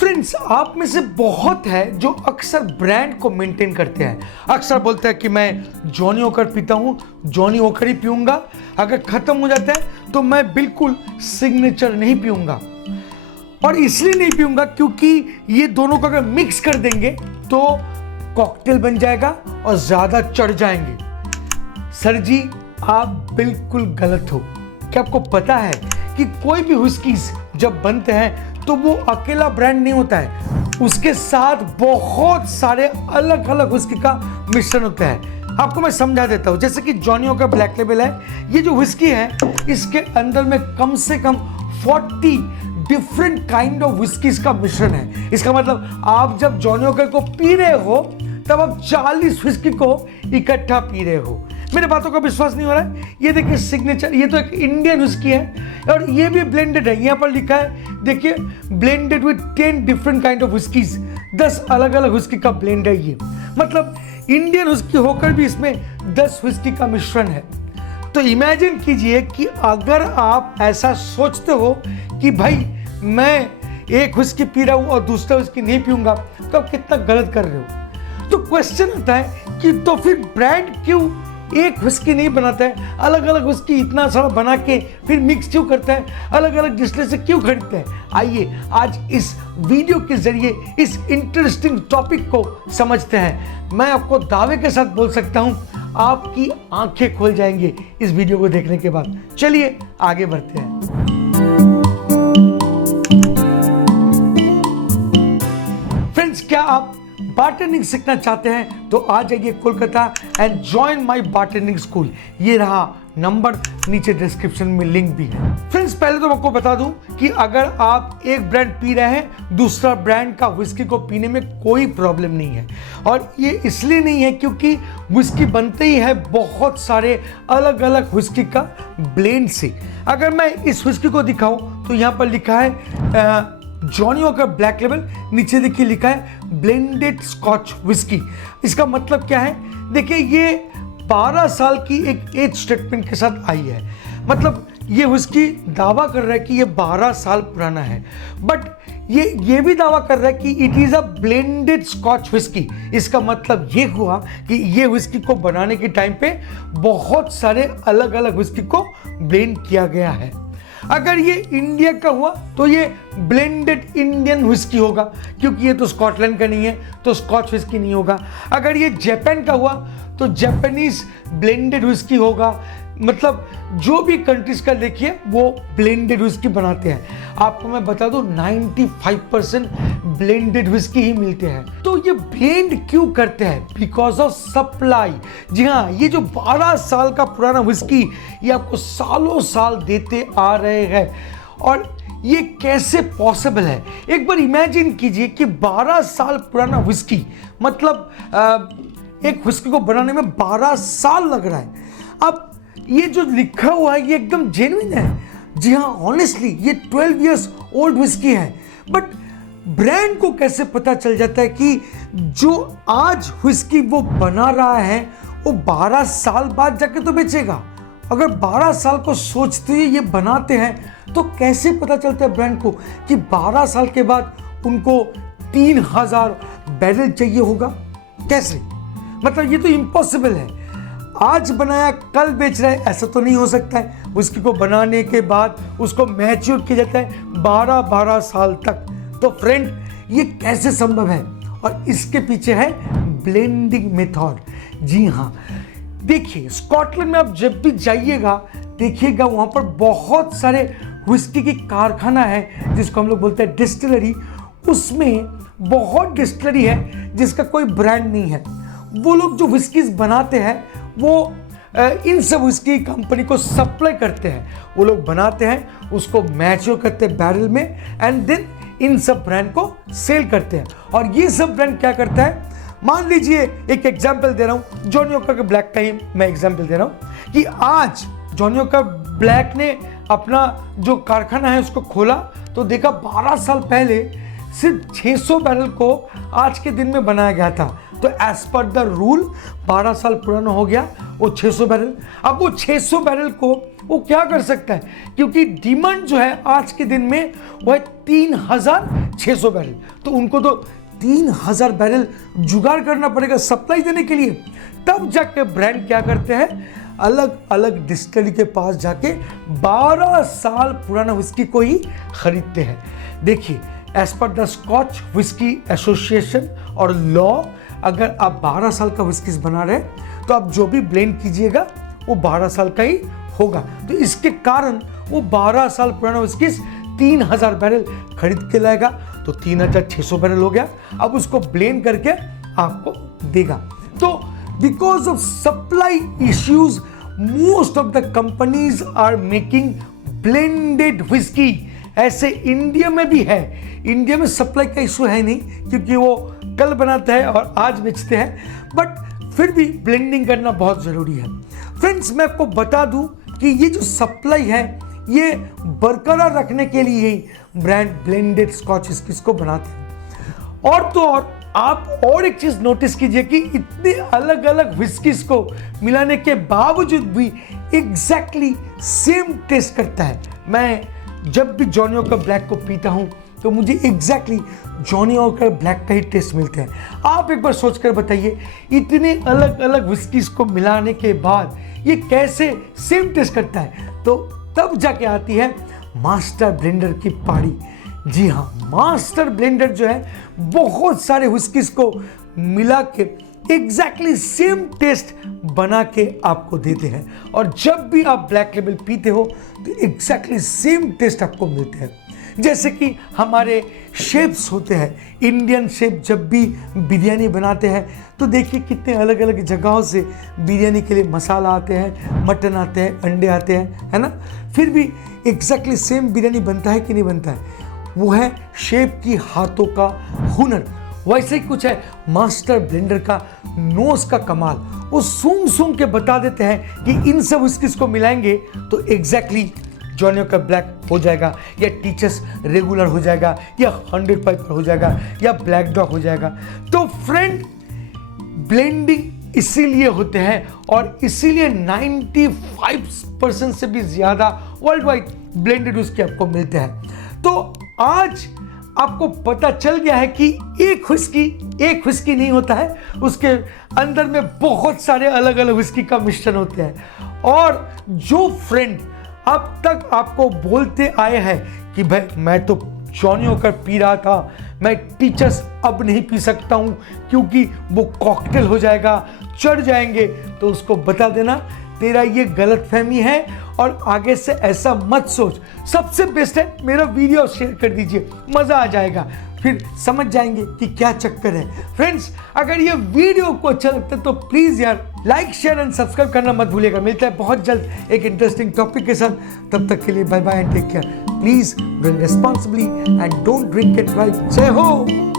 Friends, आप में से बहुत है जो अक्सर ब्रांड को मेंटेन करते हैं। अक्सर बोलते हैं कि मैं जॉनी वॉकर पीता हूँ, जॉनी वॉकर ही पीऊँगा, अगर ख़त्म हो जाता है तो मैं बिल्कुल सिग्नेचर नहीं पीऊँगा। और इसलिए नहीं पीऊँगा क्योंकि ये दोनों को अगर मिक्स कर देंगे तो कॉकटेल बन जाएगा और ज़्यादा चढ़ जाएंगे। सर जी, आप बिल्कुल गलत हो। क्या आपको पता है कि कोई भी व्हिस्कीज़ जब बनते हैं तो वो अकेला ब्रांड नहीं होता है, उसके साथ बहुत सारे अलग अलग व्हिस्की का मिश्रण होता है। आपको मैं समझा देता हूँ। जैसे कि जॉनी वॉकर ब्लैक लेबल है, ये जो व्हिस्की है इसके अंदर में कम से कम 40 डिफरेंट काइंड ऑफ व्हिस्कीज का मिश्रण है। इसका मतलब आप जब जॉनी वॉकर को पी रहे हो तब आप 40 व्हिस्की को इकट्ठा पी रहे हो। मेरे बातों का विश्वास नहीं हो रहा है? ये देखिए सिग्नेचर, ये तो एक इंडियन व्हिस्की है और ये भी ब्लेंडेड है। यहाँ पर लिखा है, देखिए, blended with 10 different kind of whiskies. 10 अलग अलग व्हिस्की का ब्लेंड है ये। मतलब इंडियन व्हिस्की होकर भी इसमें 10 व्हिस्की का मिश्रण है। तो इमेजिन कीजिए कि अगर आप ऐसा सोचते हो कि भाई मैं एक व्हिस्की पी रहा हूँ और दूसरा व्हिस्की नहीं पीऊंगा, तो आप कितना गलत कर रहे हो। तो क्वेश्चन आता है कि तो फिर ब्रांड क्यों एक व्हिस्की नहीं बनाता है, अलग अलग व्हिस्की इतना सारा बना के फिर मिक्स क्यों करता है, अलग अलग डिस्टिलरी से क्यों खरीदते हैं? आइए आज इस वीडियो के जरिए इस इंटरेस्टिंग टॉपिक को समझते हैं। मैं आपको दावे के साथ बोल सकता हूं, आपकी आंखें खुल जाएंगे इस वीडियो को देखने के बाद। चलिए आगे बढ़ते हैं। फ्रेंड्स, क्या आप बारटेंडिंग सीखना चाहते हैं तो आ जाइए Kolkata and join my bartending school. ये रहा नंबर, नीचे डिस्क्रिप्शन में लिंक भी है। फ्रेंड्स, पहले तो मैं आपको बता दूं कि अगर आप एक ब्रांड पी रहे हैं, दूसरा ब्रांड का व्हिस्की को पीने में कोई प्रॉब्लम नहीं है। और ये इसलिए नहीं है क्योंकि व्हिस्की बनते ही है बहुत सारे अलग अलग व्हिस्की का ब्लेंड से। अगर मैं इस व्हिस्की को दिखाऊं तो यहाँ पर लिखा है जॉनी वॉकर ब्लैक लेबल, नीचे देखिए लिखा है ब्लेंडेड स्कॉच व्हिस्की। इसका मतलब क्या है? देखिए, ये 12 साल की एक एज स्टेटमेंट के साथ आई है। मतलब ये व्हिस्की दावा कर रहा है कि ये 12 साल पुराना है, बट ये भी दावा कर रहा है कि it is a blended Scotch whisky. इसका मतलब ये हुआ कि ये व्हिस्की को बनाने के टाइम पे बहुत सारे अलग अलग व्हिस्की को ब्लेंड किया गया है। अगर ये इंडिया का हुआ तो ये ब्लेंडेड इंडियन व्हिस्की होगा, क्योंकि ये तो स्कॉटलैंड का नहीं है तो स्कॉच व्हिस्की नहीं होगा। अगर ये जापान का हुआ तो जापानीज ब्लेंडेड व्हिस्की होगा। मतलब जो भी कंट्रीज का देखिए वो ब्लेंडेड व्हिस्की बनाते हैं। आपको मैं बता दूं 95% ब्लेंडेड व्हिस्की ही मिलते हैं। तो ये ब्लेंड क्यों करते हैं? Because of supply. जी हाँ, ये जो 12 साल का पुराना व्हिस्की ये आपको सालों साल देते आ रहे हैं। और ये कैसे पॉसिबल है? एक बार इमेजिन कीजिए कि 12 साल पुराना व्हिस्की, मतलब एक व्हिस्की को बनाने में 12 साल लग रहा है। अब ये जो लिखा हुआ है ये एकदम जेन्युइन है। जी हाँ, ऑनेस्टली ये 12 इयर्स ओल्ड व्हिस्की है। बट ब्रांड को कैसे पता चल जाता है कि जो आज व्हिस्की वो बना रहा है वो 12 साल बाद जाके तो बेचेगा? अगर 12 साल को सोचते हुए ये बनाते हैं तो कैसे पता चलता है ब्रांड को कि 12 साल के बाद उनको 3000 बैरल चाहिए होगा? कैसे? मतलब ये तो इम्पॉसिबल है। आज बनाया कल बेच रहा है, ऐसा तो नहीं हो सकता है। व्हिस्की को बनाने के बाद उसको मैच्योर किया जाता है 12 साल तक। तो फ्रेंड, ये कैसे संभव है? और इसके पीछे है ब्लेंडिंग मेथड। जी हाँ, देखिए स्कॉटलैंड में आप जब भी जाइएगा देखिएगा वहाँ पर बहुत सारे व्हिस्की की कारखाना है जिसको हम लोग बोलते हैं डिस्टिलरी। उसमें बहुत डिस्टिलरी है जिसका कोई ब्रांड नहीं है। वो लोग जो व्हिस्कीज बनाते हैं वो इन सब व्हिस्की कंपनी को सप्लाई करते हैं। वो लोग बनाते हैं, उसको मैच्योर करते हैं बैरल में एंड देन इन सब ब्रांड को सेल करते हैं। और ये सब ब्रांड क्या करता है? मान लीजिए एक एग्जांपल दे रहा हूँ, जॉनी वॉकर के ब्लैक का ही मैं एग्जांपल दे रहा हूँ कि आज जॉनी वॉकर ब्लैक ने अपना जो कारखाना है उसको खोला तो देखा 12 साल पहले सिर्फ 600 बैरल को आज के दिन में बनाया गया था। तो एज पर द रूल 12 साल पुराना हो गया वो 600 बैरल। अब वो 600 बैरल को वो क्या कर सकता है, क्योंकि डिमांड जो है आज के दिन में वो है 3000 600 बैरल, तो उनको तो 3000 बैरल जुगाड़ करना पड़ेगा सप्लाई देने के लिए। तब जाके ब्रांड क्या करते हैं, अलग अलग डिस्टिलरी के पास जाके 12 साल पुराना विस्की को ही खरीदते हैं। देखिए, as per the Scotch Whisky Association और लॉ, अगर आप 12 साल का विस्कीज बना रहे हैं तो आप जो भी ब्लेंड कीजिएगा वो 12 साल का ही होगा। तो इसके कारण वो 12 साल पुराना विस्कीज 3000 बैरल खरीद के लाएगा, तो 3600 बैरल हो गया। अब उसको ब्लेंड करके आपको देगा। तो because of supply issues most of the companies are making blended whisky. ऐसे इंडिया में भी है, इंडिया में सप्लाई का इशू है नहीं क्योंकि वो कल बनाते हैं और आज बेचते हैं, बट फिर भी ब्लेंडिंग करना बहुत ज़रूरी है। फ्रेंड्स, मैं आपको बता दूं कि ये जो सप्लाई है ये बरकरार रखने के लिए ही ब्रांड ब्लेंडेड स्कॉच विस्कीज को बनाते हैं। और तो और आप और एक चीज़ नोटिस कीजिए कि इतने अलग अलग विस्कीज को मिलाने के बावजूद भी एग्जैक्टली सेम टेस्ट करता है। मैं जब भी जॉनी वॉकर ब्लैक को पीता हूं तो मुझे एग्जैक्टली जॉनी वॉकर ब्लैक का ही टेस्ट मिलते हैं। आप एक बार सोचकर बताइए, इतने अलग अलग विस्कीज को मिलाने के बाद ये कैसे सेम टेस्ट करता है। तो तब जाके आती है मास्टर ब्लेंडर की पारी। जी हाँ, मास्टर ब्लेंडर जो है बहुत सारे विस्कीज को मिला के एग्जैक्टली सेम टेस्ट बना के आपको देते हैं। और जब भी आप ब्लैक लेबल पीते हो तो एग्जैक्टली सेम टेस्ट आपको मिलते हैं। जैसे कि हमारे शेफ्स होते हैं, इंडियन शेफ जब भी बिरयानी बनाते हैं तो देखिए कितने अलग अलग जगहों से बिरयानी के लिए मसाला आते हैं, मटन आते हैं, अंडे आते हैं, है ना। फिर भी एग्जैक्टली सेम बिरयानी बनता है कि नहीं बनता है, वो है शेफ की हाथों का हुनर। वैसे ही कुछ है मास्टर ब्लेंडर का नोज का कमाल। वो सूंघ सूंघ के बता देते हैं कि इन सब विस्कीज को मिलाएंगे तो एग्जैक्टली जॉनी वॉकर ब्लैक हो जाएगा, या टीचर्स रेगुलर हो जाएगा, या 100 पाइपर हो जाएगा, या ब्लैक डॉग हो जाएगा। तो फ्रेंड, ब्लेंडिंग इसीलिए होते हैं और इसीलिए 95% से भी ज़्यादा वर्ल्ड वाइड ब्लेंडेड विस्की आपको मिलते हैं। तो आज आपको पता चल गया है कि एक विस्की नहीं होता है, उसके अंदर में बहुत सारे अलग अलग विस्की का मिश्रण होते हैं। और जो फ्रेंड अब तक आपको बोलते आए हैं कि भाई मैं तो जॉनी वॉकर पी रहा था, मैं टीचर्स अब नहीं पी सकता हूं क्योंकि वो कॉकटेल हो जाएगा, चढ़ जाएंगे, तो उसको बता देना तेरा ये गलतफहमी है और आगे से ऐसा मत सोच। सबसे बेस्ट है मेरा वीडियो शेयर कर दीजिए, मज़ा आ जाएगा, फिर समझ जाएंगे कि क्या चक्कर है। फ्रेंड्स, अगर ये वीडियो को अच्छा लगता है तो प्लीज़ यार लाइक, शेयर एंड सब्सक्राइब करना मत भूलिएगा। मिलता है बहुत जल्द एक इंटरेस्टिंग टॉपिक के साथ, तब तक के लिए bye bye and take care. Please drink responsibly and don't drink and drive. जय हो।